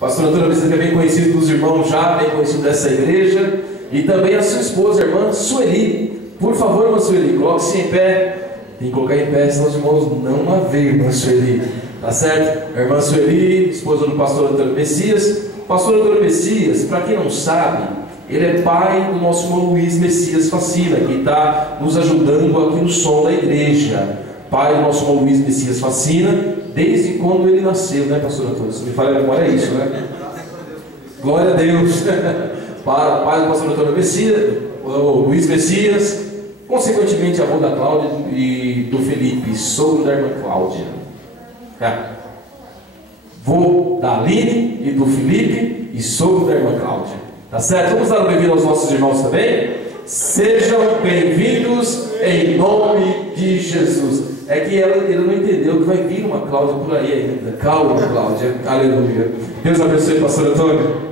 Pastor Antônio Bezerra é bem conhecido dos irmãos já, bem conhecido dessa igreja. E também a sua esposa, a irmã Sueli. Por favor, irmã Sueli, coloque-se em pé. Tem que colocar em pé, senão os irmãos não a veem, irmã Sueli. Tá certo? A irmã Sueli, esposa do pastor Antônio Messias. O pastor Antônio Messias, para quem não sabe, ele é pai do nosso irmão Luiz Messias Facina, que está nos ajudando aqui no som da igreja. Pai do nosso irmão Luiz Messias Facina, desde quando ele nasceu, né, pastor Antônio? Se me falha a memória, é isso, né? Glória a Deus. Pai do pastor Antônio Messias, o Luiz Messias, consequentemente avô da Cláudia e do Felipe, sogro da irmã Cláudia. Vô da Aline e do Felipe e sogro da irmã Cláudia. Tá certo? Vamos dar um bem-vindo aos nossos irmãos também? Sejam bem-vindos em nome de Jesus. É que ele não entendeu que vai vir uma Cláudia por aí ainda. Calma, Cláudia. Aleluia. Deus abençoe, pastor Antônio.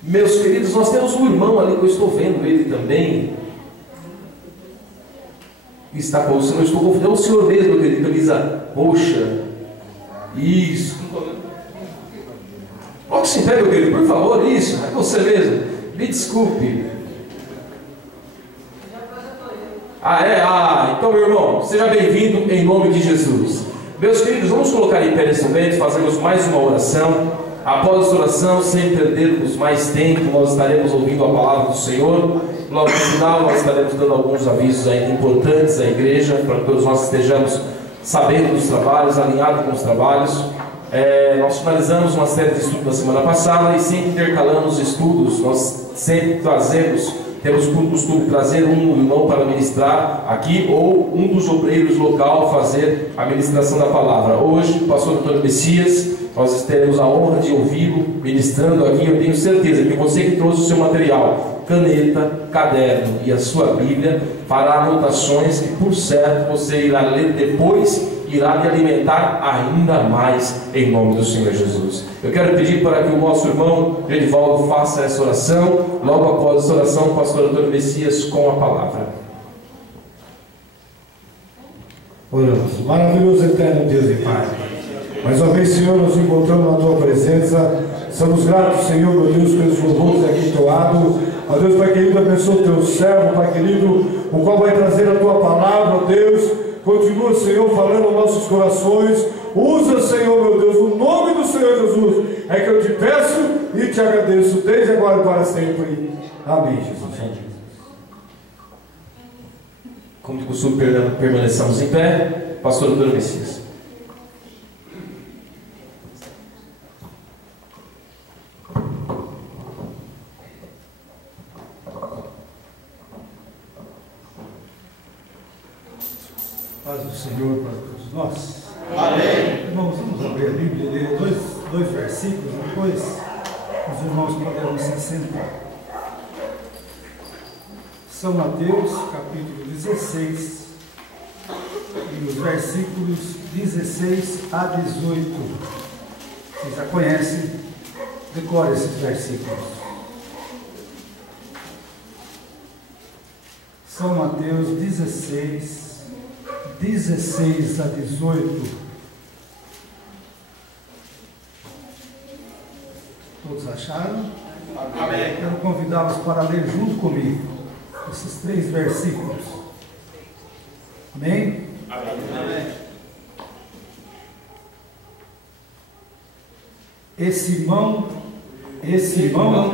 Meus queridos, nós temos um irmão ali que eu estou vendo ele também. Está com o senhor, não estou confundindo. É o senhor mesmo, meu querido, camisa roxa. Isso. Coloque-se em pé, meu querido, por favor. Isso, é você mesmo. Me desculpe. Então, meu irmão, seja bem-vindo em nome de Jesus. Meus queridos, vamos colocar em pé nesse momento, fazemos mais uma oração. Após a oração, sem perdermos mais tempo, nós estaremos ouvindo a palavra do Senhor. Logo no final, nós estaremos dando alguns avisos ainda importantes à igreja, para que todos nós estejamos sabendo dos trabalhos, alinhados com os trabalhos. Nós finalizamos uma série de estudos na semana passada e sempre intercalamos estudos. Nós sempre temos por costume trazer um irmão para ministrar aqui, ou um dos obreiros local fazer a ministração da palavra. Hoje, o pastor Antônio Messias, nós teremos a honra de ouvi-lo ministrando aqui. Eu tenho certeza que você que trouxe o seu material, caneta, caderno e a sua Bíblia, fará anotações que por certo você irá ler depois, irá lhe alimentar ainda mais em nome do Senhor Jesus. Eu quero pedir para que o nosso irmão Gedivaldo faça essa oração. Logo após essa oração, o pastor Antônio Messias com a palavra. Oramos. Maravilhoso, eterno Deus e Pai, mais uma vez, Senhor, nos encontramos na Tua presença. Somos gratos, Senhor, meu Deus, pelos louvores aqui entoados. Ó Deus, Pai querido, abençoa o Teu servo, Pai querido, o qual vai trazer a Tua palavra, ó Deus. Continua, Senhor, falando aos nossos corações. Usa, Senhor, meu Deus, o nome do Senhor Jesus. É que eu te peço e te agradeço, desde agora e para sempre. Amém, Jesus. Como de costume, permaneçamos em pé. Pastor Antônio Messias. Paz do Senhor para todos nós. Amém. Irmãos, vamos abrir a Bíblia e ler dois versículos, depois os irmãos poderão se sentar. São Mateus, capítulo 16, e os versículos 16 a 18. Vocês já conhecem, decore esses versículos. São Mateus 16 a 18. Todos acharam? Amém. Quero convidá-los para ler junto comigo esses 3 versículos. Amém? Amém. E Simão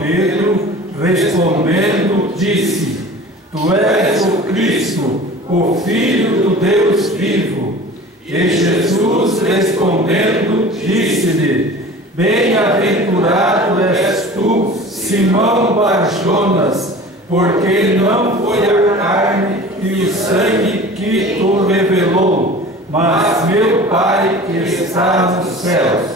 Pedro, respondendo, disse: Tu és o Cristo, o Filho do Deus vivo. E Jesus, respondendo, disse-lhe: Bem-aventurado és tu, Simão Bar-Jonas, porque não foi a carne e o sangue que tu revelou, mas meu Pai que está nos céus.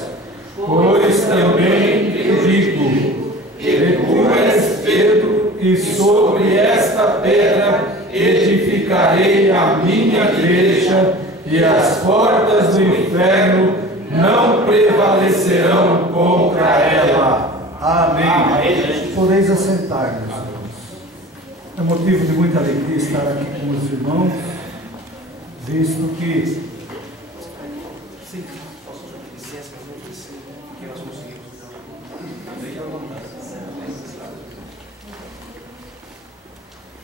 Pois também te digo, que tu és Pedro, e sobre esta pedra edificarei a minha igreja, e as portas do inferno não prevalecerão contra ela. Amém. Amém. Podeis assentar, meus irmãos. É motivo de muita alegria estar aqui com os irmãos, visto que Sim, posso pedir licença, mas não sei que nós conseguimos.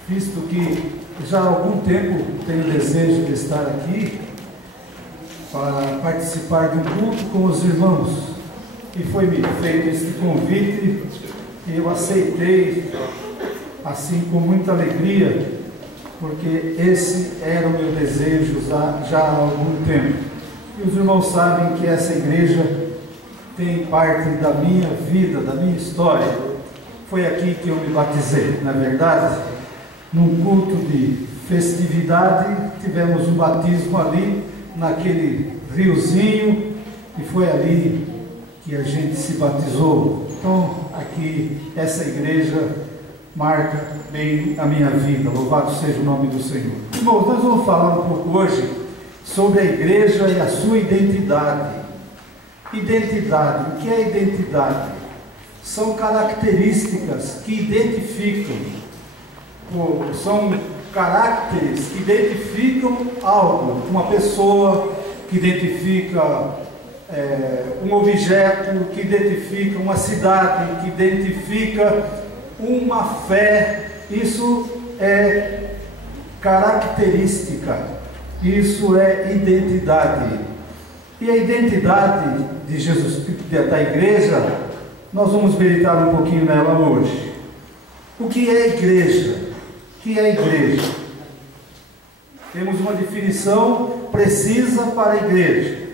Visto que já há algum tempo tenho desejo de estar aqui para participar de um culto com os irmãos, e foi-me feito este convite e eu aceitei assim com muita alegria, porque esse era o meu desejo já há algum tempo. E os irmãos sabem que essa igreja tem parte da minha vida, da minha história. Foi aqui que eu me batizei, na verdade. Num culto de festividade, tivemos um batismo ali, naquele riozinho, e foi ali que a gente se batizou. Então, aqui, essa igreja marca bem a minha vida. Louvado seja o nome do Senhor. Irmãos, nós vamos falar um pouco hoje sobre a igreja e a sua identidade. Identidade, o que é identidade? São características que identificam, são caracteres que identificam algo, uma pessoa, que identifica um objeto, que identifica uma cidade, que identifica uma fé. Isso é característica, isso é identidade. E a identidade de Jesus, da igreja, nós vamos meditar um pouquinho nela hoje. O que é igreja? O que é igreja? Temos uma definição precisa para a igreja.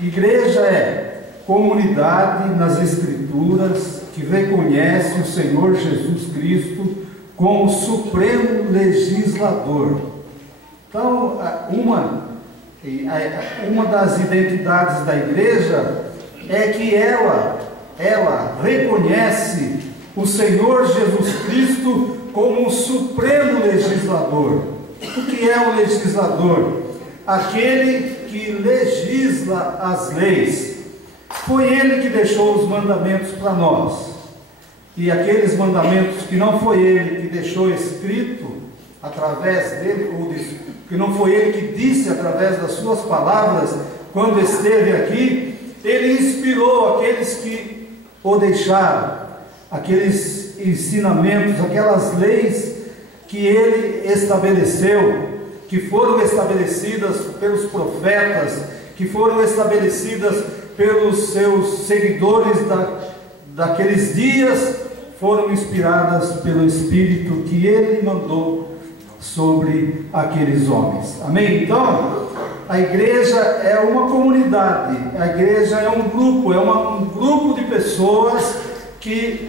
Igreja é comunidade nas Escrituras que reconhece o Senhor Jesus Cristo como supremo legislador. Então, uma das identidades da igreja é que ela reconhece o Senhor Jesus Cristo como o supremo legislador. O que é o legislador? Aquele que legisla as leis. Foi ele que deixou os mandamentos para nós. E aqueles mandamentos que não foi ele que deixou escrito através dele, ou que não foi ele que disse através das suas palavras quando esteve aqui, ele inspirou aqueles que o deixaram, aqueles ensinamentos, aquelas leis que ele estabeleceu, que foram estabelecidas pelos profetas, que foram estabelecidas pelos seus seguidores daqueles dias, foram inspiradas pelo Espírito que ele mandou sobre aqueles homens. Amém? Então, a igreja é uma comunidade, a igreja é um grupo, um grupo de pessoas que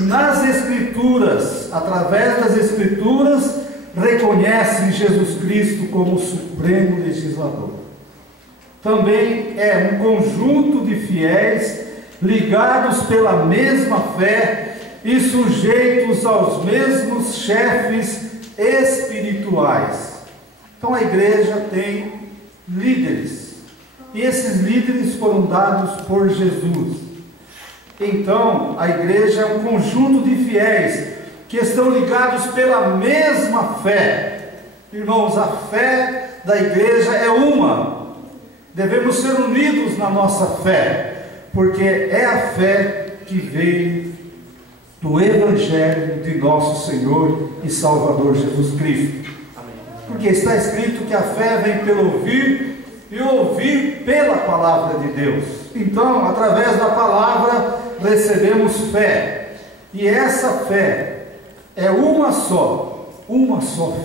nas Escrituras, através das Escrituras, reconhecem Jesus Cristo como o supremo legislador. Também é um conjunto de fiéis ligados pela mesma fé e sujeitos aos mesmos chefes espirituais. Então a igreja tem líderes, e esses líderes foram dados por Jesus. Então a igreja é um conjunto de fiéis que estão ligados pela mesma fé. Irmãos, a fé da igreja é uma. Devemos ser unidos na nossa fé, porque é a fé que veio do Evangelho de nosso Senhor e Salvador Jesus Cristo. Porque está escrito que a fé vem pelo ouvir e ouvir pela palavra de Deus. Então, através da palavra, recebemos fé. E essa fé é uma só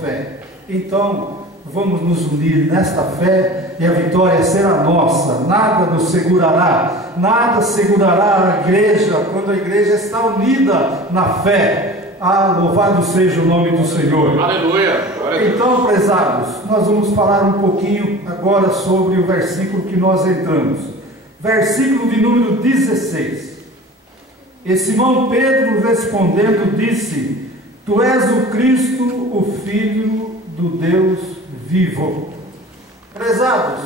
fé. Então, vamos nos unir nesta fé e a vitória será nossa. Nada nos segurará, nada segurará a igreja quando a igreja está unida na fé. Ah, louvado seja o nome do Senhor. Aleluia. Então, prezados, nós vamos falar um pouquinho agora sobre o versículo que nós entramos. Versículo de número 16. E Simão Pedro respondendo disse: Tu és o Cristo, o Filho do Deus vivo. Prezados,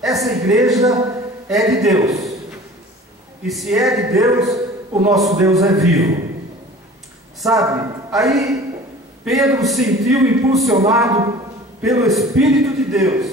essa igreja é de Deus. E se é de Deus, o nosso Deus é vivo. Sabe, aí Pedro sentiu impulsionado pelo Espírito de Deus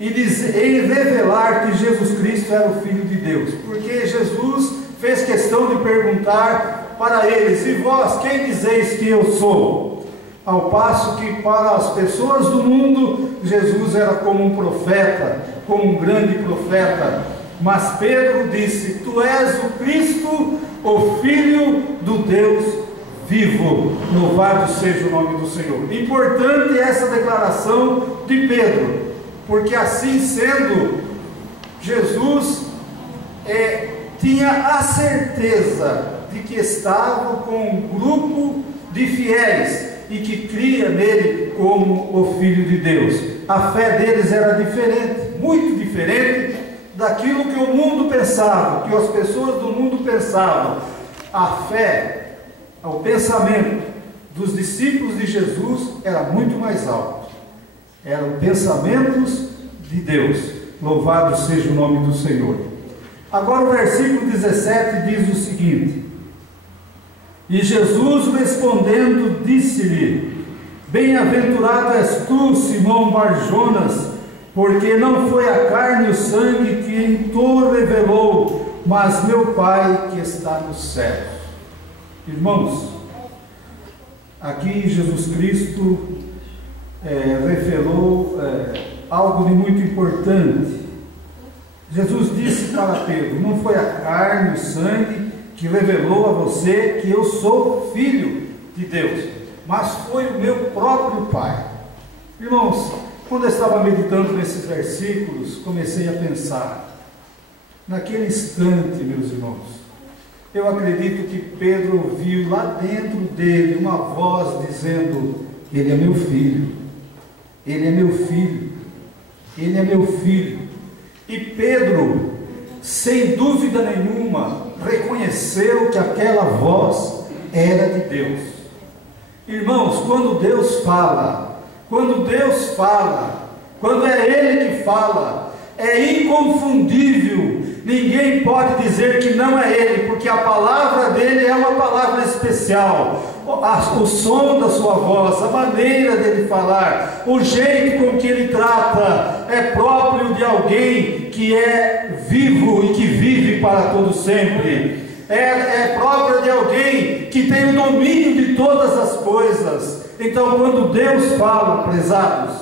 em revelar que Jesus Cristo era o Filho de Deus, porque Jesus fez questão de perguntar para eles: e vós, quem dizeis que eu sou? Ao passo que para as pessoas do mundo, Jesus era como um profeta, como um grande profeta. Mas Pedro disse: tu és o Cristo, o Filho do Deus vivo. Louvado seja o nome do Senhor. Importante essa declaração de Pedro, porque assim sendo, Jesus tinha a certeza de que estava com um grupo de fiéis e que cria nele como o Filho de Deus. A fé deles era diferente, muito diferente daquilo que o mundo pensava, que as pessoas do mundo pensavam. A fé, o pensamento dos discípulos de Jesus era muito mais alto. Eram pensamentos de Deus. Louvado seja o nome do Senhor. Agora o versículo 17 diz o seguinte: e Jesus respondendo disse-lhe: bem-aventurado és tu, Simão Bar-Jonas, porque não foi a carne e o sangue que em tu revelou, mas meu Pai que está nos céus. Irmãos, aqui Jesus Cristo revelou algo de muito importante. Jesus disse para Pedro: não foi a carne e o sangue que revelou a você que eu sou filho de Deus, mas foi o meu próprio Pai. Irmãos, quando eu estava meditando nesses versículos, comecei a pensar, naquele instante, meus irmãos, eu acredito que Pedro ouviu lá dentro dele uma voz dizendo: ele é meu filho, ele é meu filho, ele é meu filho. E Pedro, sem dúvida nenhuma, reconheceu que aquela voz era de Deus. Irmãos, quando Deus fala, quando é Ele que fala, é inconfundível. Ninguém pode dizer que não é Ele, porque a palavra dele é uma palavra especial. O som da sua voz, a maneira dele falar, o jeito com que ele trata, é próprio de alguém que é vivo e que vive para todo sempre. É próprio de alguém que tem o domínio de todas as coisas. Então, quando Deus fala, prezados,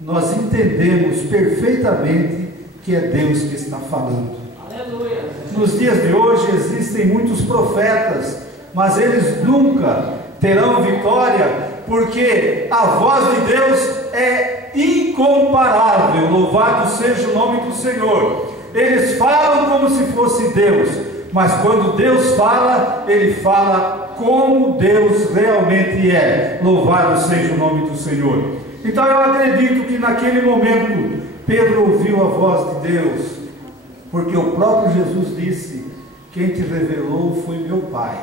nós entendemos perfeitamente que é Deus que está falando. Aleluia. Nos dias de hoje existem muitos profetas, mas eles nunca terão vitória, porque a voz de Deus é incomparável. Louvado seja o nome do Senhor. Eles falam como se fosse Deus, mas quando Deus fala, Ele fala como Deus realmente é. Louvado seja o nome do Senhor. Então eu acredito que naquele momento Pedro ouviu a voz de Deus, porque o próprio Jesus disse: quem te revelou foi meu Pai.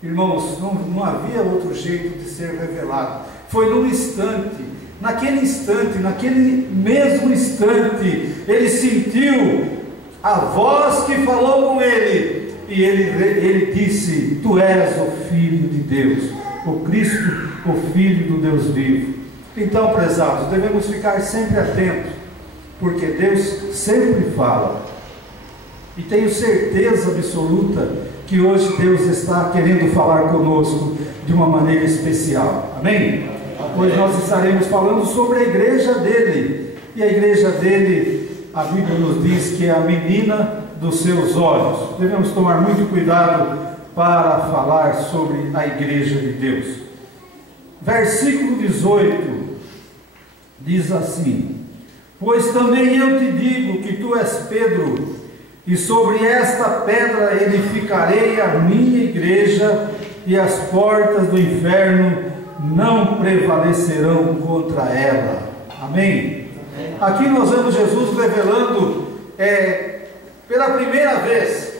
Irmãos, não havia outro jeito de ser revelado. Foi num instante, naquele mesmo instante, ele sentiu a voz que falou com ele, e ele disse: tu és o Filho de Deus, o Cristo, o Filho do Deus vivo. Então, prezados, devemos ficar sempre atentos, porque Deus sempre fala, e tenho certeza absoluta que hoje Deus está querendo falar conosco de uma maneira especial. Amém? Hoje nós estaremos falando sobre a igreja dele, e a igreja dele, a Bíblia nos diz que é a menina dos seus olhos. Devemos tomar muito cuidado para falar sobre a igreja de Deus. Versículo 18 diz assim: pois também eu te digo que tu és Pedro, e sobre esta pedra edificarei a minha igreja, e as portas do inferno não prevalecerão contra ela. Amém? Aqui nós vemos Jesus revelando pela primeira vez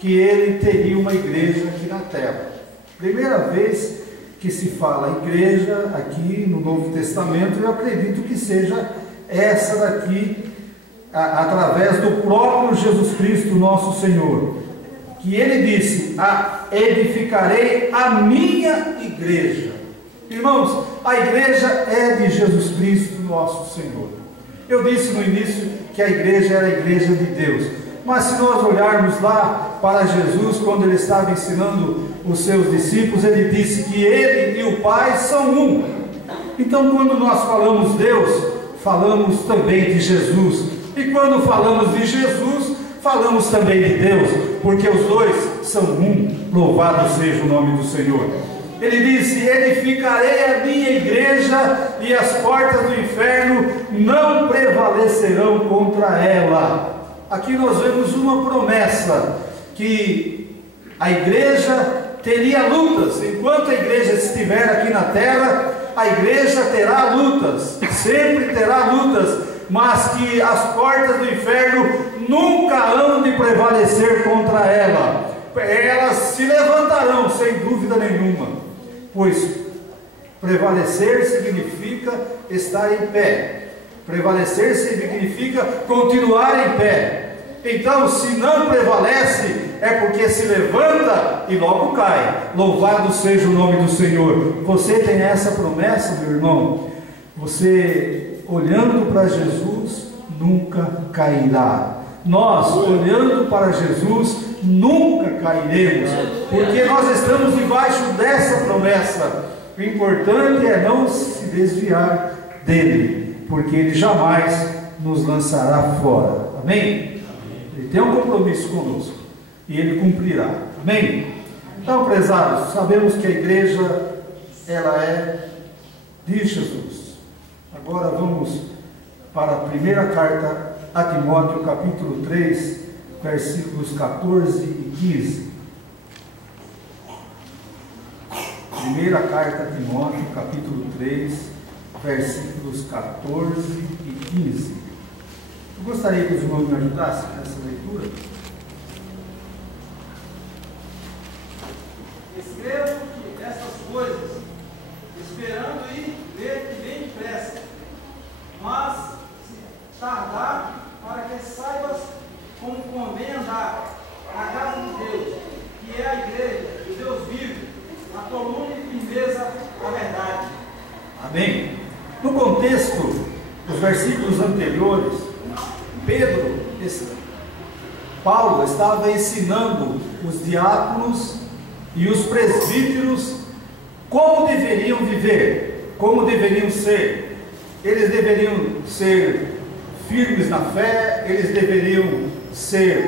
que ele teria uma igreja aqui na terra. Primeira vez que se fala igreja aqui no Novo Testamento, eu acredito que seja essa daqui, através do próprio Jesus Cristo, nosso Senhor, que ele disse: edificarei a minha igreja. Irmãos, a igreja é de Jesus Cristo, nosso Senhor. Eu disse no início que a igreja era a igreja de Deus, mas se nós olharmos lá para Jesus, quando ele estava ensinando os seus discípulos, ele disse que ele e o Pai são um. Então, quando nós falamos Deus, falamos também de Jesus, e quando falamos de Jesus, falamos também de Deus, porque os dois são um. Louvado seja o nome do Senhor. Ele disse: edificarei a minha igreja e as portas do inferno não prevalecerão contra ela. Aqui nós vemos uma promessa, que a igreja teria lutas. Enquanto a igreja estiver aqui na terra, a igreja terá lutas, sempre terá lutas, mas que as portas do inferno nunca hão de prevalecer contra ela. Elas se levantarão sem dúvida nenhuma, pois prevalecer significa estar em pé. Prevalecer significa continuar em pé. Então, se não prevalece, é porque se levanta e logo cai. Louvado seja o nome do Senhor. Você tem essa promessa, meu irmão? Você, olhando para Jesus, nunca cairá. Nós, olhando para Jesus, nunca cairemos, porque nós estamos debaixo dessa promessa. O importante é não se desviar dele, porque ele jamais nos lançará fora. Amém? Ele tem um compromisso conosco e ele cumprirá. Amém? Então, prezados, sabemos que a igreja, ela é de Jesus. Agora vamos para a primeira carta a Timóteo, capítulo 3, versículos 14 e 15. Primeira carta a Timóteo, capítulo 3, versículos 14 e 15. Eu gostaria que os irmãos me ajudassem nessa leitura. Escrevo-te essas coisas, esperando ir ver-te bem depressa, mas se tardar, para que saibas como convém andar na casa de Deus, que é a igreja de Deus vivo, a coluna e firmeza da verdade. Amém? No contexto dos versículos anteriores, Paulo estava ensinando os diáconos e os presbíteros como deveriam viver, como deveriam ser. Eles deveriam ser firmes na fé, eles deveriam ser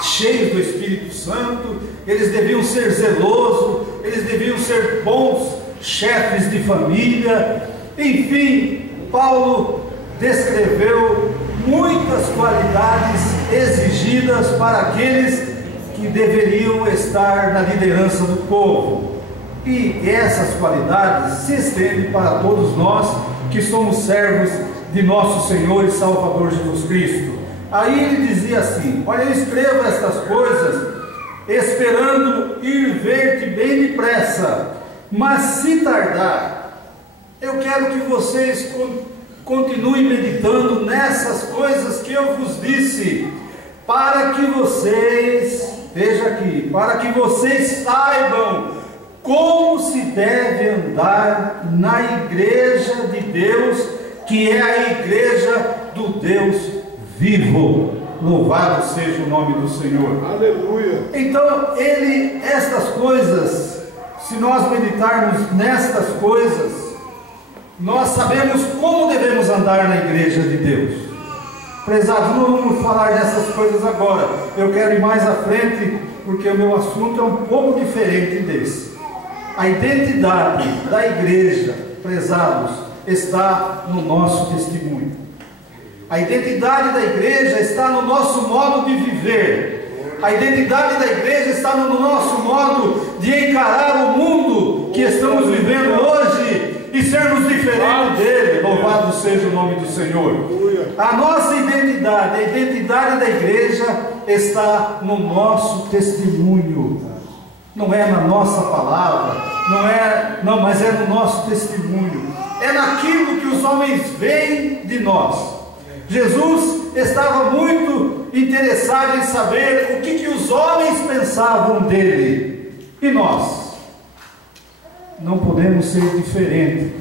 cheios do Espírito Santo, eles deviam ser zelosos, eles deviam ser bons chefes de família. Enfim, Paulo descreveu muitas qualidades exigidas para aqueles que deveriam estar na liderança do povo. E essas qualidades se estendem para todos nós que somos servos de nosso Senhor e Salvador Jesus Cristo. Aí ele dizia assim: olha, eu escrevo estas coisas esperando ir ver-te bem depressa, mas se tardar, eu quero que vocês continuem meditando nessas coisas que eu vos disse, para que vocês, veja aqui, para que vocês saibam como se deve andar na igreja de Deus, que é a igreja do Deus vivo. Louvado seja o nome do Senhor. Aleluia. Então, estas coisas, se nós meditarmos nestas coisas, nós sabemos como devemos andar na igreja de Deus. Prezados, não vamos falar dessas coisas agora. Eu quero ir mais à frente, porque o meu assunto é um pouco diferente desse. A identidade da igreja, prezados, está no nosso testemunho. A identidade da igreja está no nosso modo de viver. A identidade da igreja está no nosso modo de encarar o mundo que estamos vivendo hoje e sermos diferentes dele. Louvado seja o nome do Senhor. A nossa identidade, a identidade da igreja está no nosso testemunho. Não é na nossa palavra, mas é no nosso testemunho. É naquilo que os homens veem de nós. Jesus estava muito interessado em saber o que os homens pensavam dele. E nós não podemos ser diferentes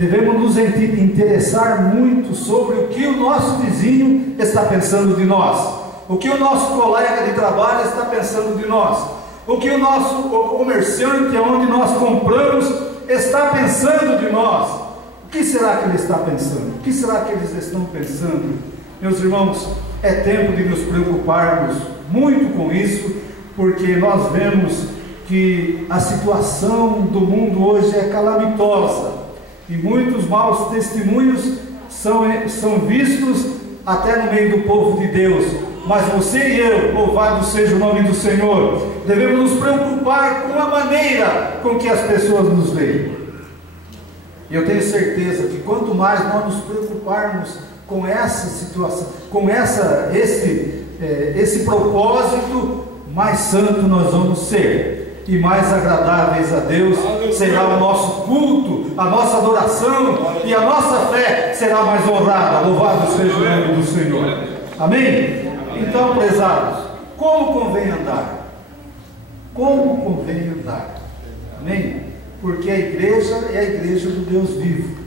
devemos nos interessar muito sobre o que o nosso vizinho está pensando de nós, o que o nosso colega de trabalho está pensando de nós, o que o nosso comerciante onde nós compramos está pensando de nós. O que será que ele está pensando? O que será que eles estão pensando? Meus irmãos, é tempo de nos preocuparmos muito com isso, porque nós vemos que a situação do mundo hoje é calamitosa e muitos maus testemunhos são vistos até no meio do povo de Deus. Mas você e eu, louvado seja o nome do Senhor, devemos nos preocupar com a maneira com que as pessoas nos veem. Eu tenho certeza que quanto mais nós nos preocuparmos com essa situação, com esse propósito, mais santo nós vamos ser e mais agradáveis a Deus será o nosso culto, a nossa adoração, e a nossa fé será mais honrada. Louvado seja o nome do Senhor. Amém? Então, prezados, como convém andar? Como convém andar? Amém? Porque a igreja é a igreja do Deus vivo.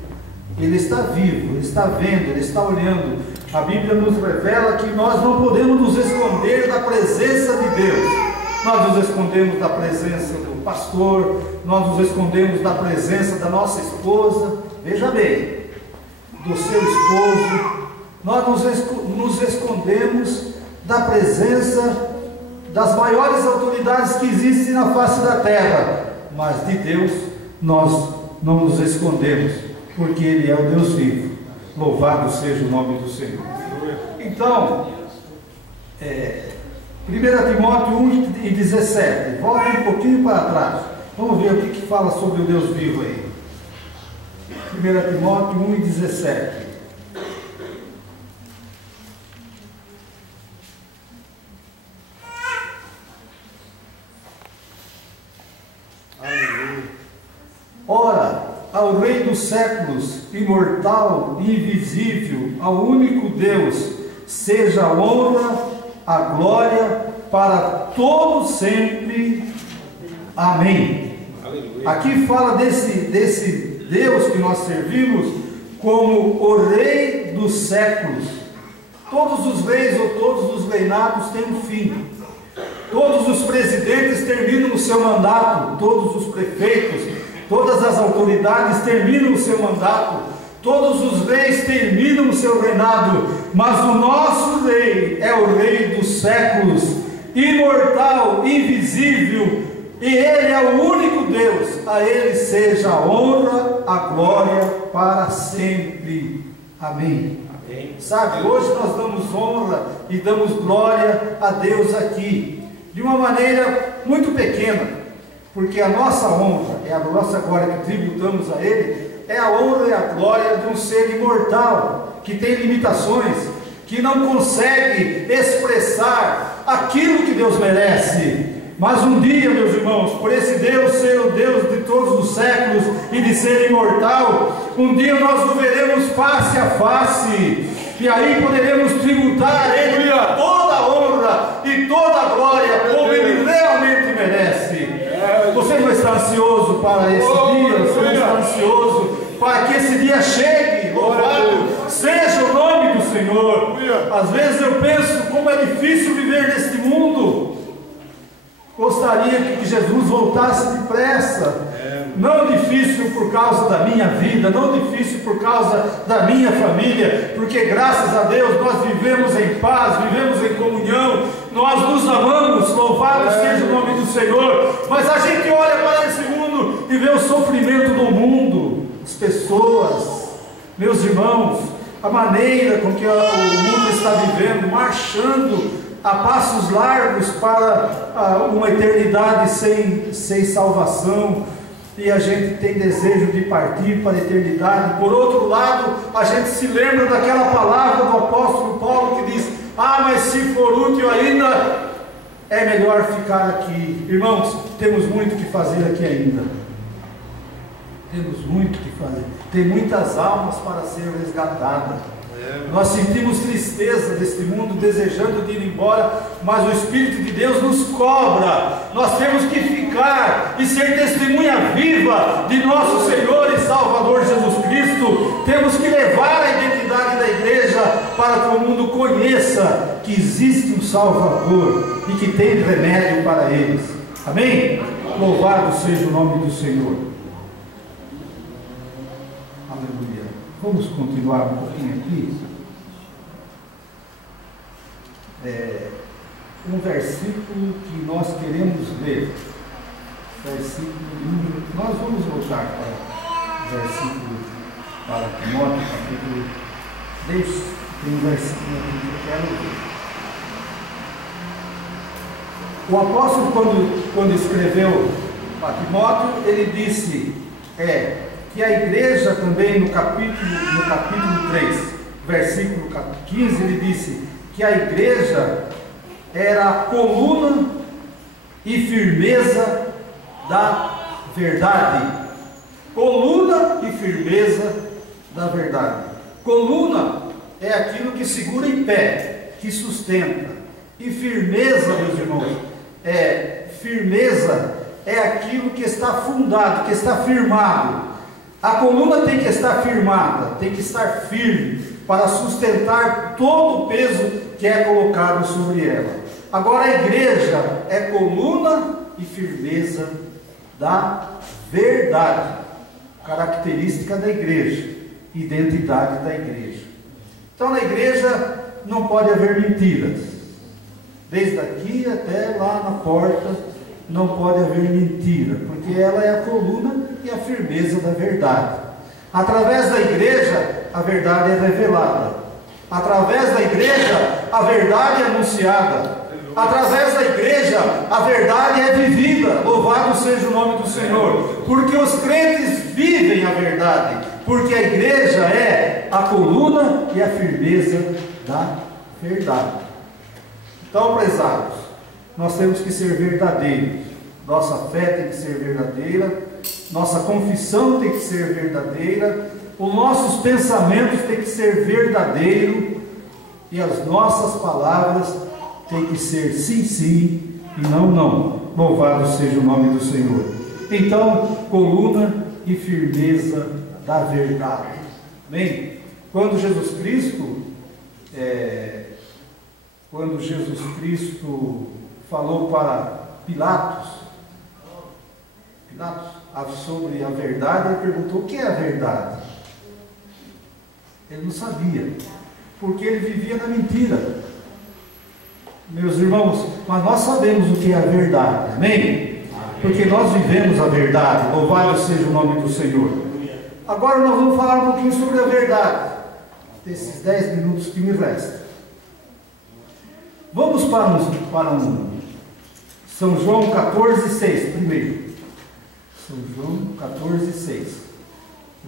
Ele está vivo, ele está vendo, ele está olhando. A Bíblia nos revela que nós não podemos nos esconder da presença de Deus. Nós nos escondemos da presença do pastor, nós nos escondemos da presença da nossa esposa, veja bem, do seu esposo. Nós nos escondemos da presença das maiores autoridades que existem na face da terra, mas de Deus nós não nos escondemos, porque Ele é o Deus vivo. Louvado seja o nome do Senhor. Então, 1 Timóteo 1:17, volta um pouquinho para trás, vamos ver o que fala sobre o Deus vivo aí. 1 Timóteo 1:17. Ora, ao Rei dos séculos, imortal e invisível, ao único Deus, seja a honra, a glória para todos sempre. Amém. Aleluia. Aqui fala desse Deus que nós servimos como o Rei dos séculos. Todos os reis ou todos os reinados têm um fim. Todos os presidentes terminam o seu mandato, todos os prefeitos, todas as autoridades terminam o seu mandato, todos os reis terminam o seu reinado, mas o nosso rei é o Rei dos séculos, imortal, invisível, e Ele é o único Deus. A Ele seja a honra, a glória para sempre. Amém. Amém. Sabe, hoje nós damos honra e damos glória a Deus aqui, de uma maneira muito pequena, porque a nossa honra é a nossa glória que tributamos a Ele, é a honra e a glória de um ser imortal, que tem limitações, que não consegue expressar aquilo que Deus merece. Mas um dia, meus irmãos, por esse Deus ser o Deus de todos os séculos e de ser imortal, um dia nós o veremos face a face, e aí poderemos tributar a Ele toda a honra e toda a glória, como Ele realmente merece. Você não está ansioso para esse dia? Você não está ansioso para que esse dia chegue? Louvado seja o nome do Senhor. Às vezes eu penso como é difícil viver neste mundo. Gostaria que Jesus voltasse depressa. Não difícil por causa da minha vida, não difícil por causa da minha família, porque graças a Deus nós vivemos em paz, vivemos em comunhão, nós nos amamos, louvado seja o nome do Senhor. Mas a gente olha para esse mundo e vê o sofrimento do mundo, as pessoas, meus irmãos, a maneira com que o mundo está vivendo, marchando a passos largos para uma eternidade sem salvação, e a gente tem desejo de partir para a eternidade. Por outro lado, a gente se lembra daquela palavra do apóstolo Paulo que diz: mas se for útil ainda, é melhor ficar aqui. Irmãos, temos muito que fazer aqui ainda. Temos muito que fazer. Tem muitas almas para ser resgatadas. Nós sentimos tristeza deste mundo, desejando de ir embora, mas o Espírito de Deus nos cobra. Nós temos que ficar e ser testemunha viva de nosso Senhor e Salvador Jesus Cristo. temos que levar a identidade da igreja para que o mundo conheça que existe um Salvador e que tem remédio para eles. Amém? Louvado seja o nome do Senhor. Aleluia. Vamos continuar um pouquinho aqui. Um versículo que nós queremos ler. Nós vamos voltar para o versículo para Timóteo, capítulo 3. Tem um versículo aqui que eu quero ler. O apóstolo, quando escreveu para Timóteo, ele disse que a igreja também, no capítulo 3, versículo 15, ele disse que a igreja era a coluna e firmeza da verdade. Coluna e firmeza da verdade. Coluna é aquilo que segura em pé, que sustenta. E firmeza, meus irmãos, firmeza é aquilo que está fundado, que está firmado. A coluna tem que estar firmada, tem que estar firme para sustentar todo o peso que é colocado sobre ela. Agora a igreja é coluna e firmeza da verdade, característica da igreja, identidade da igreja. Então na igreja não pode haver mentiras, desde aqui até lá na porta não pode haver mentira, porque ela é a coluna e a firmeza da verdade. Através da igreja a verdade é revelada, através da igreja a verdade é anunciada, através da igreja a verdade é vivida. Louvado seja o nome do Senhor, porque os crentes vivem a verdade, porque a igreja é a coluna e a firmeza da verdade. Então, prezados, nós temos que ser verdadeiros, nossa fé tem que ser verdadeira, nossa confissão tem que ser verdadeira, os nossos pensamentos têm que ser verdadeiros e as nossas palavras tem que ser sim, sim e não, não. Louvado seja o nome do Senhor. Então, coluna e firmeza da verdade. Amém? Quando Jesus Cristo falou para Pilatos sobre a verdade, ele perguntou: o que é a verdade? Ele não sabia, porque ele vivia na mentira. Meus irmãos, mas nós sabemos o que é a verdade, amém? Porque nós vivemos a verdade, louvado seja o nome do Senhor. Agora nós vamos falar um pouquinho sobre a verdade, desses 10 minutos que me restam. Vamos para São João 14,6 primeiro. São João 14,6.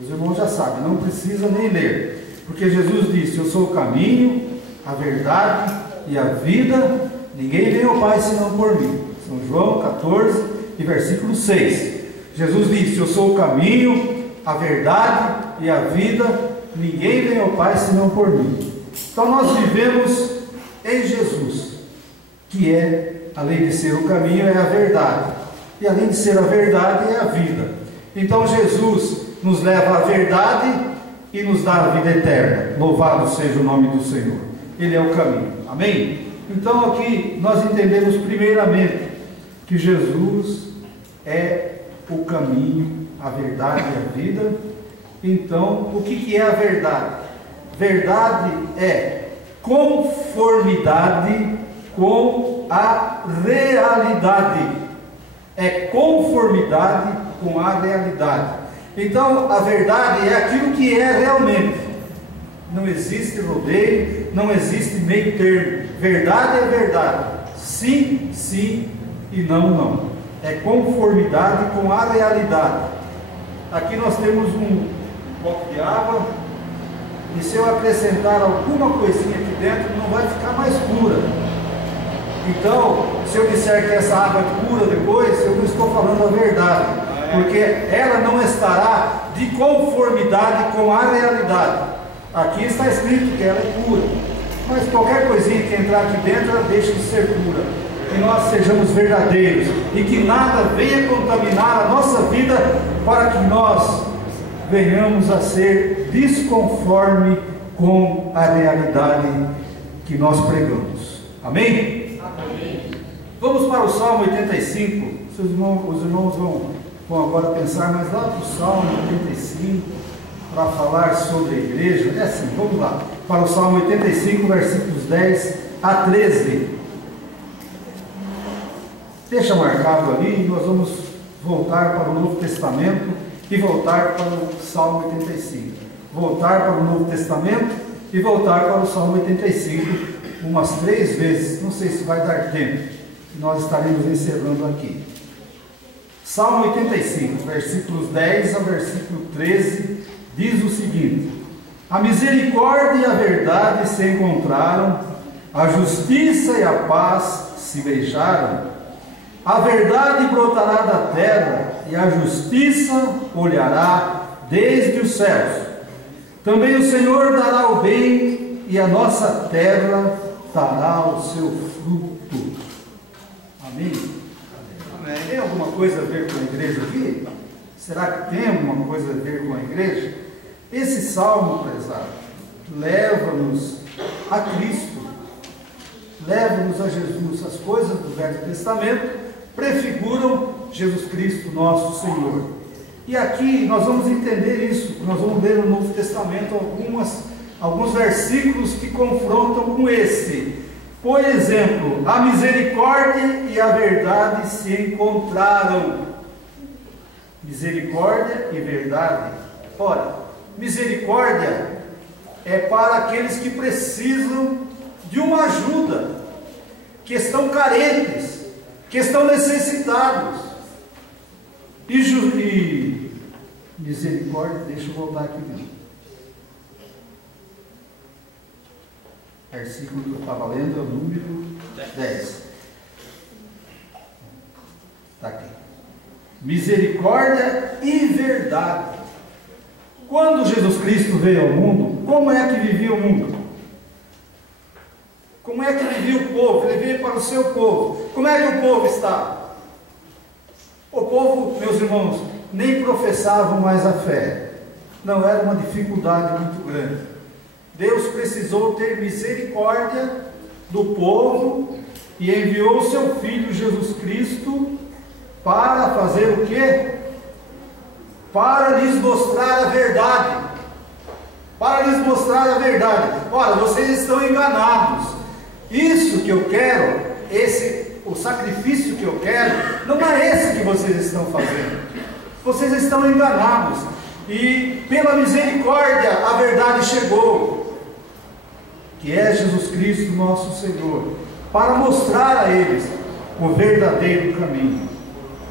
Os irmãos já sabem, não precisa nem ler, porque Jesus disse: eu sou o caminho, a verdade e a vida, ninguém vem ao Pai senão por mim. São João 14 e versículo 6. Jesus disse: eu sou o caminho, a verdade e a vida, ninguém vem ao Pai senão por mim. Então nós vivemos em Jesus, que é, além de ser o caminho, é a verdade, e além de ser a verdade, é a vida. Então Jesus nos leva à verdade e nos dá a vida eterna. Louvado seja o nome do Senhor. Ele é o caminho. Amém? Então aqui nós entendemos primeiramente que Jesus é o caminho, a verdade e a vida. Então, o que é a verdade? Verdade é conformidade com a realidade. É conformidade com a realidade. Então, a verdade é aquilo que é realmente. Não existe rodeio, não existe meio termo. Verdade é verdade. Sim, sim e não, não. É conformidade com a realidade. Aqui nós temos um copo de água, e se eu acrescentar alguma coisinha aqui dentro, não vai ficar mais pura. Então, se eu disser que essa água é pura depois, eu não estou falando a verdade, porque ela não estará de conformidade com a realidade. Aqui está escrito que ela é pura, mas qualquer coisinha que entrar aqui dentro, ela deixa de ser pura. Que nós sejamos verdadeiros e que nada venha contaminar a nossa vida, para que nós venhamos a ser desconforme com a realidade que nós pregamos. Amém? Amém. Vamos para o Salmo 85. Os irmãos vão agora pensar mais lá para o Salmo 85, para falar sobre a igreja. É assim, vamos lá. Para o Salmo 85, versículos 10 a 13. Deixa marcado ali, nós vamos voltar para o Novo Testamento e voltar para o Salmo 85. Voltar para o Novo Testamento e voltar para o Salmo 85 umas 3 vezes. Não sei se vai dar tempo. Nós estaremos encerrando aqui. Salmo 85, versículos 10 ao versículo 13, diz o seguinte: a misericórdia e a verdade se encontraram, a justiça e a paz se beijaram. A verdade brotará da terra e a justiça olhará desde os céus. Também o Senhor dará o bem e a nossa terra dará o seu fruto. Amém? Amém. Tem alguma coisa a ver com a igreja aqui? Será que tem alguma coisa a ver com a igreja? Esse salmo, prezado, leva-nos a Cristo, leva-nos a Jesus. As coisas do Velho Testamento prefiguram Jesus Cristo, nosso Senhor. E aqui nós vamos entender isso. Nós vamos ler no Novo Testamento alguns versículos que confrontam com esse. Por exemplo, a misericórdia e a verdade se encontraram. Misericórdia e verdade. Ora, misericórdia é para aqueles que precisam de uma ajuda, que estão carentes, que estão necessitados. E misericórdia, deixa eu voltar aqui mesmo. Versículo que eu estava lendo é o número 10. Está aqui. Misericórdia e verdade. Quando Jesus Cristo veio ao mundo, como é que vivia o mundo? Como é que vivia o povo? Ele veio para o seu povo. Como é que o povo estava? O povo, meus irmãos, nem professavam mais a fé. Não, era uma dificuldade muito grande. Deus precisou ter misericórdia do povo e enviou o seu Filho Jesus Cristo para fazer o quê? Para lhes mostrar a verdade. Para lhes mostrar a verdade. Ora, vocês estão enganados. Isso que eu quero, o sacrifício que eu quero, não é esse que vocês estão fazendo. Vocês estão enganados. E pela misericórdia a verdade chegou, que é Jesus Cristo nosso Senhor, para mostrar a eles o verdadeiro caminho.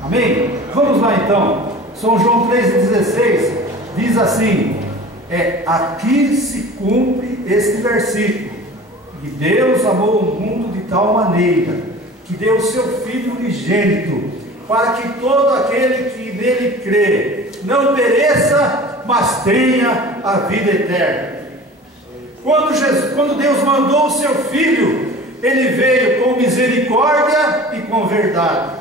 Amém? Vamos lá então. São João 3,16 diz assim: aqui se cumpre este versículo, que Deus amou o mundo de tal maneira que deu o seu Filho unigênito, para que todo aquele que nele crê não pereça, mas tenha a vida eterna. Quando Deus mandou o seu Filho, ele veio com misericórdia e com verdade,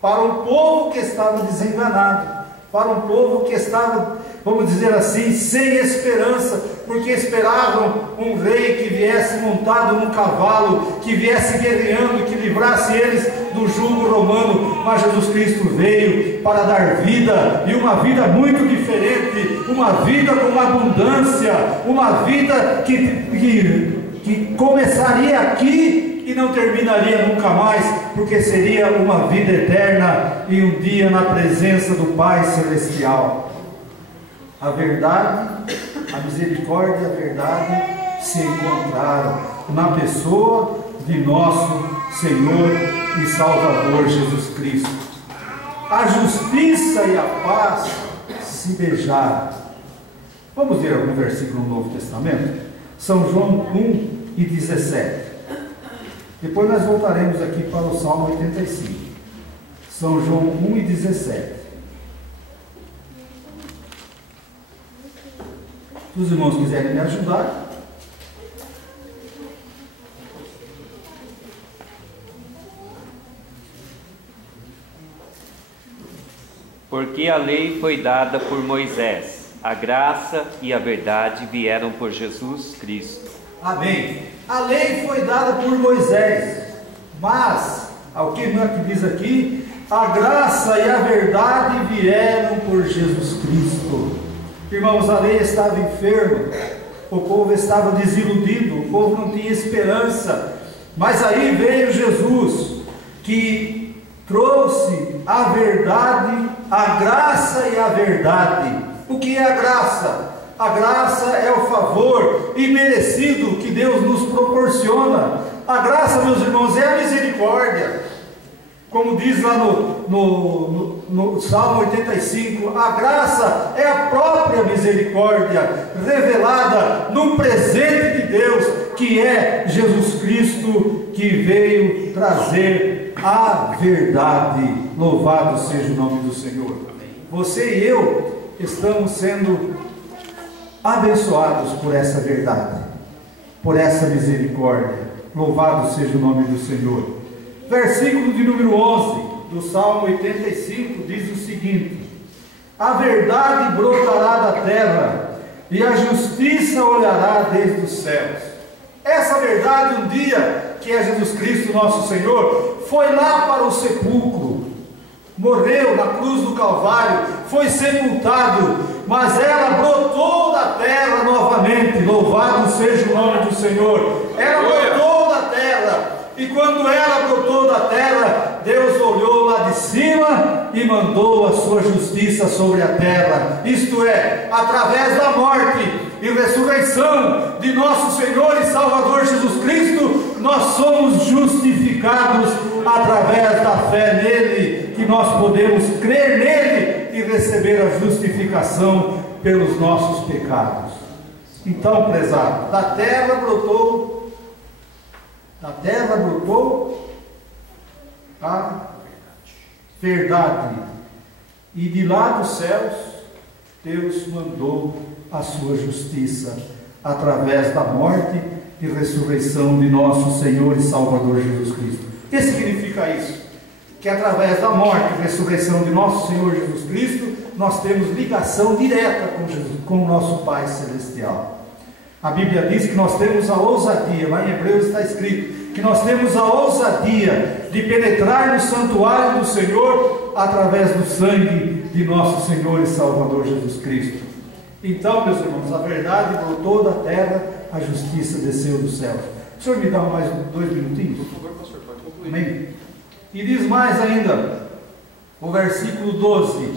para um povo que estava desenganado, para um povo que estava, vamos dizer assim, sem esperança, porque esperavam um rei que viesse montado num cavalo, que viesse guerreando, que livrasse eles do jugo romano. Mas Jesus Cristo veio para dar vida, e uma vida muito diferente, uma vida com abundância, uma vida que começaria aqui e não terminaria nunca mais, porque seria uma vida eterna e um dia na presença do Pai Celestial. A verdade, a misericórdia e a verdade se encontraram na pessoa de nosso Senhor e Salvador Jesus Cristo. A justiça e a paz se beijaram. Vamos ver algum versículo no Novo Testamento? São João 1:17. Depois nós voltaremos aqui para o Salmo 85. São João 1:17. Se os irmãos quiserem me ajudar. Porque a lei foi dada por Moisés, A graça e a verdade vieram por Jesus Cristo. Amém. A lei foi dada por Moisés, mas, ao que diz aqui, a graça e a verdade vieram por Jesus Cristo. Irmãos, a lei estava enferma, o povo estava desiludido, o povo não tinha esperança, mas aí veio Jesus, que trouxe a verdade, a graça e a verdade. O que é a graça? A graça é o favor imerecido que Deus nos proporciona. A graça, meus irmãos, é a misericórdia. Como diz lá no Salmo 85, a graça é a própria misericórdia revelada no presente de Deus, que é Jesus Cristo, que veio trazer a verdade. Louvado seja o nome do Senhor. Você e eu estamos sendo abençoados por essa verdade, por essa misericórdia. Louvado seja o nome do Senhor. Versículo de número 11 do Salmo 85 diz o seguinte: a verdade brotará da terra e a justiça olhará desde os céus. Essa verdade, um dia, que é Jesus Cristo nosso Senhor, foi lá para o sepulcro, morreu na cruz do Calvário, foi sepultado, mas ela brotou da terra novamente. Louvado seja o nome do Senhor. Ela brotou da terra, e quando ela brotou da terra, Deus olhou lá de cima e mandou a sua justiça sobre a terra. Isto é, através da morte e ressurreição de nosso Senhor e Salvador Jesus Cristo, nós somos justificados através da fé nele, que nós podemos crer nele e receber a justificação pelos nossos pecados. Então, prezado, da terra brotou a verdade, e de lá dos céus Deus mandou a sua justiça através da morte e ressurreição de nosso Senhor e Salvador Jesus Cristo. O que significa isso? Que através da morte e ressurreição de nosso Senhor Jesus Cristo, nós temos ligação direta com o nosso Pai Celestial. A Bíblia diz que nós temos a ousadia, lá em Hebreus está escrito, que nós temos a ousadia de penetrar no santuário do Senhor através do sangue de nosso Senhor e Salvador Jesus Cristo. Então, meus irmãos, a verdade brotou da terra, a justiça desceu do céu. O senhor me dá mais 2 minutinhos? Por favor, pastor, pode concluir. Amém? E diz mais ainda, o versículo 12: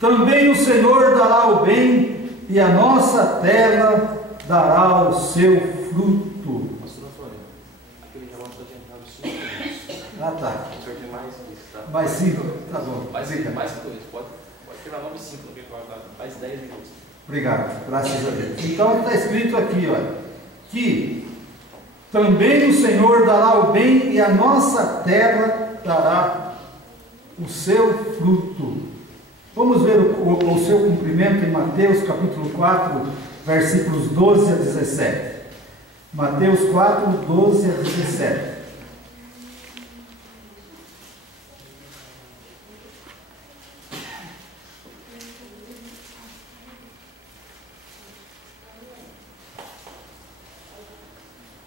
também o Senhor dará o bem, e a nossa terra dará o seu fruto. Pastor Antônio, aquele relógio está adiantado 5 minutos. Ah, tá. O senhor tem mais isso, tá? Mais 5, tá bom. Mais 2, pode tirar 9 e 5 no virtual, tá? Mais 10 minutos. Obrigado, graças a Deus. Então está escrito aqui, olha, que também o Senhor dará o bem, e a nossa terra dará o seu fruto. Vamos ver o seu cumprimento em Mateus capítulo 4, versículos 12 a 17. Mateus 4, 12 a 17.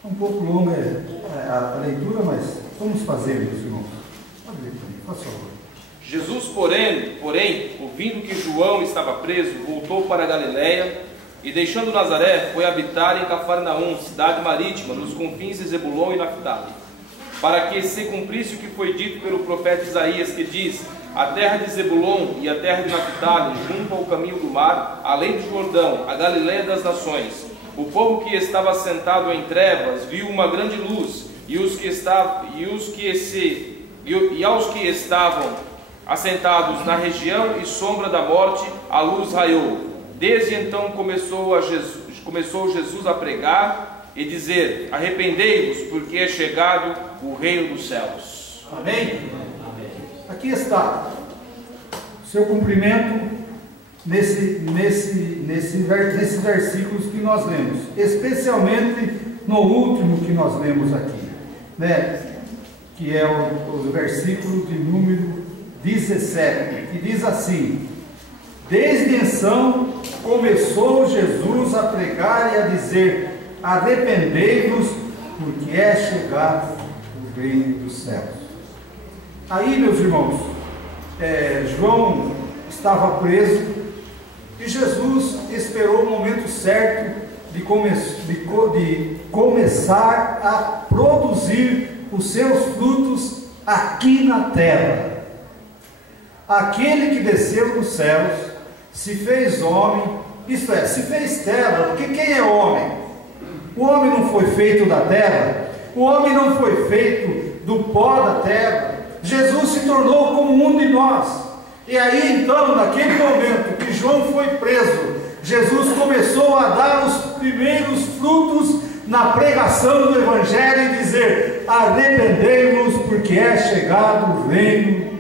Um pouco longa a leitura, mas vamos fazer, meus irmãos. Pode ler para mim, por favor. Jesus, porém, ouvindo que João estava preso, voltou para a Galiléia e, deixando Nazaré, foi habitar em Cafarnaum, cidade marítima, nos confins de Zebulon e Naphtali, para que se cumprisse o que foi dito pelo profeta Isaías, que diz: a terra de Zebulon e a terra de Naphtali, junto ao caminho do mar, além do Jordão, a Galiléia das nações. O povo que estava sentado em trevas viu uma grande luz, e aos que estavam assentados na região e sombra da morte, a luz raiou. Desde então começou Jesus a pregar e dizer: arrependei-vos, porque é chegado o reino dos céus. Amém? Aqui está o seu cumprimento nesses versículos que nós lemos, especialmente no último que nós lemos aqui, né? Que é o versículo de número 17, que diz assim: desde então começou Jesus a pregar e a dizer: arrependei-vos, porque é chegado o reino dos céus. Aí, meus irmãos, João estava preso e Jesus esperou o momento certo de começar a produzir os seus frutos aqui na terra. Aquele que desceu dos céus, se fez homem, isto é, se fez terra, porque quem é homem? O homem não foi feito da terra, o homem não foi feito do pó da terra. Jesus se tornou como um de nós. E aí então, naquele momento que João foi preso, Jesus começou a dar os primeiros frutos na pregação do Evangelho e dizer: arrependei-vos, porque é chegado o reino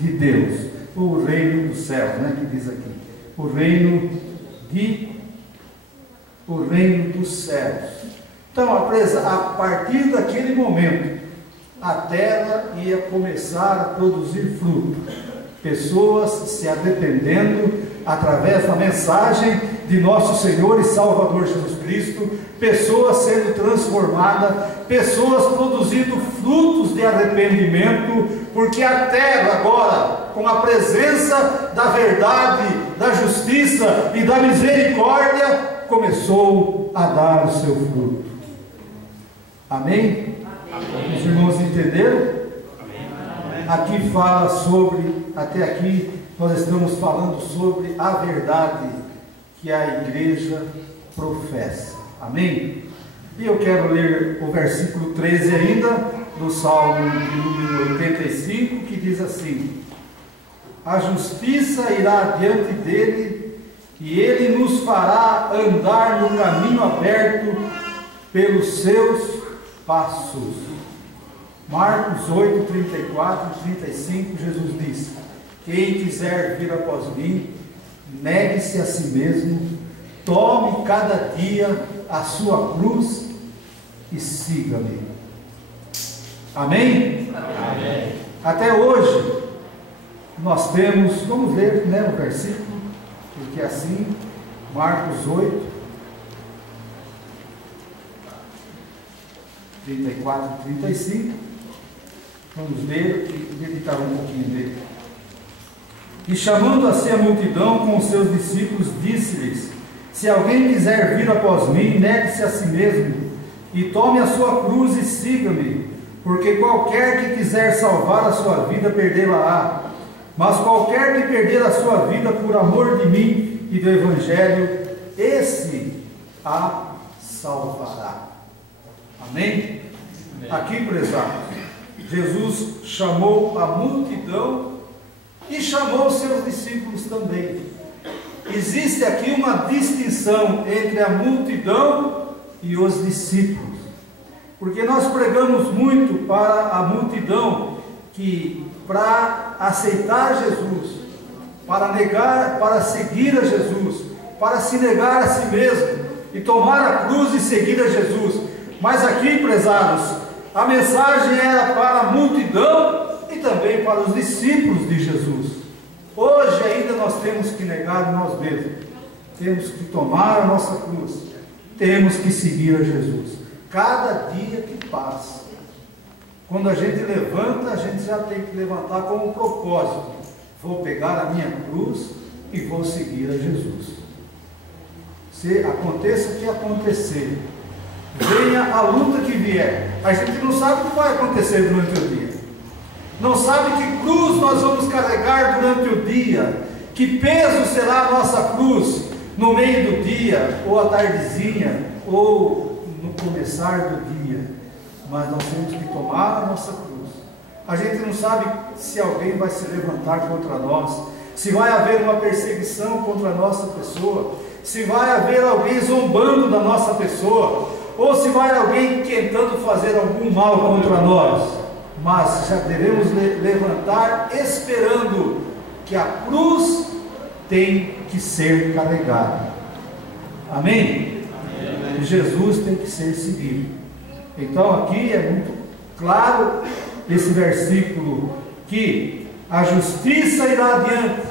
de Deus, o reino dos céus, né, que diz aqui, o reino dos céus. Então, a partir daquele momento, a terra ia começar a produzir fruto, pessoas se arrependendo através da mensagem de nosso Senhor e Salvador Jesus Cristo, pessoas sendo transformadas, pessoas produzindo frutos de arrependimento, porque a terra agora, com a presença da verdade, da justiça e da misericórdia, começou a dar o seu fruto. Amém? Amém. Os irmãos entenderam? Amém. Aqui fala sobre, até aqui nós estamos falando sobre a verdade que a igreja professa. Amém? E eu quero ler o versículo 13 ainda, do Salmo de número 85, que diz assim: a justiça irá adiante dele, e ele nos fará andar no caminho aberto pelos seus passos. Marcos 8, 34 e 35, Jesus diz: quem quiser vir após mim, negue-se a si mesmo, tome cada dia a sua cruz e siga-me. Amém? Amém. Até hoje nós temos, vamos ler, né, o versículo, porque assim, Marcos 8, 34 e 35, vamos ler e meditar um pouquinho dele. E chamando a si a multidão com os seus discípulos, disse-lhes: se alguém quiser vir após mim, negue-se a si mesmo, e tome a sua cruz e siga-me, porque qualquer que quiser salvar a sua vida, perdê-la-á, mas qualquer que perder a sua vida por amor de mim e do Evangelho, esse a salvará. Amém? Amém. Aqui, prezados, Jesus chamou a multidão e chamou os seus discípulos também. Existe aqui uma distinção entre a multidão e os discípulos, porque nós pregamos muito para a multidão que, para aceitar Jesus, para seguir a Jesus, para se negar a si mesmo e tomar a cruz e seguir a Jesus. Mas aqui, prezados, a mensagem era para a multidão e também para os discípulos de Jesus. Hoje ainda nós temos que negar nós mesmos, temos que tomar a nossa cruz, temos que seguir a Jesus. Cada dia que passa, quando a gente levanta, a gente já tem que levantar com um propósito: vou pegar a minha cruz e vou seguir a Jesus. Se aconteça o que acontecer, venha a luta que vier, a gente não sabe o que vai acontecer durante o dia, não sabe que cruz nós vamos carregar durante o dia, que peso será a nossa cruz no meio do dia, ou à tardezinha, ou no começar do dia, mas nós temos que tomar a nossa cruz. A gente não sabe se alguém vai se levantar contra nós, se vai haver uma perseguição contra a nossa pessoa, se vai haver alguém zombando da nossa pessoa, ou se vai alguém tentando fazer algum mal contra nós. Mas já devemos levantar esperando que a cruz tem que ser carregada. Amém? Amém. Jesus tem que ser seguido. Então aqui é muito claro esse versículo, que a justiça irá adiante,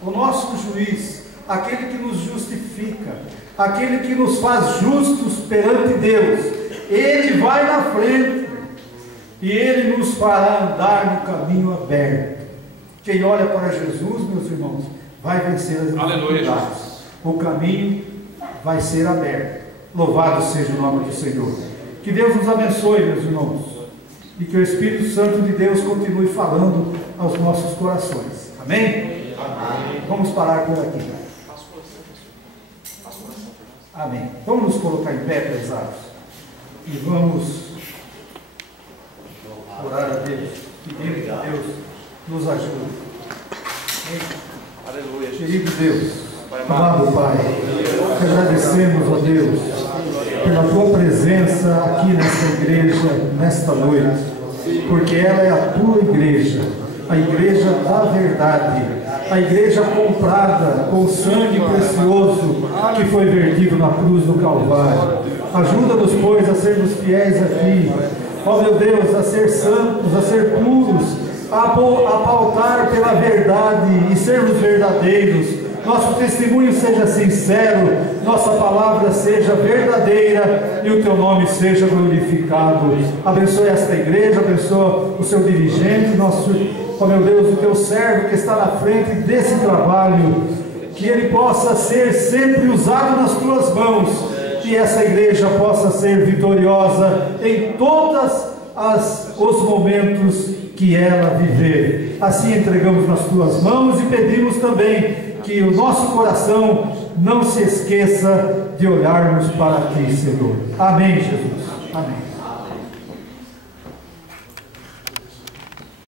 o nosso juiz, aquele que nos justifica, aquele que nos faz justos perante Deus. Ele vai na frente e Ele nos fará andar no caminho aberto. Quem olha para Jesus, meus irmãos, vai vencer as dificuldades. O caminho vai ser aberto. Louvado seja o nome do Senhor. Que Deus nos abençoe, meus irmãos, e que o Espírito Santo de Deus continue falando aos nossos corações. Amém? Amém. Vamos parar por aqui. Amém. Vamos nos colocar em pé, prezados, e vamos orar a Deus, pedindo que Deus nos ajude. Aleluia. Querido Deus, amado Pai, te agradecemos, ó Deus, pela tua presença aqui nesta igreja, nesta noite, porque ela é a tua igreja, a igreja da verdade, a igreja comprada com o sangue precioso que foi vertido na cruz do Calvário. Ajuda-nos, pois, a sermos fiéis aqui, ó meu Deus, a ser santos, a ser puros, a pautar pela verdade e sermos verdadeiros. Nosso testemunho seja sincero, nossa palavra seja verdadeira e o teu nome seja glorificado. Abençoe esta igreja, abençoe o seu dirigente, ó meu Deus, o teu servo que está na frente desse trabalho, que ele possa ser sempre usado nas tuas mãos, que essa igreja possa ser vitoriosa em todos os momentos que ela viver. Assim entregamos nas tuas mãos e pedimos também que o nosso coração não se esqueça de olharmos para ti, Senhor. Amém, Jesus. Amém.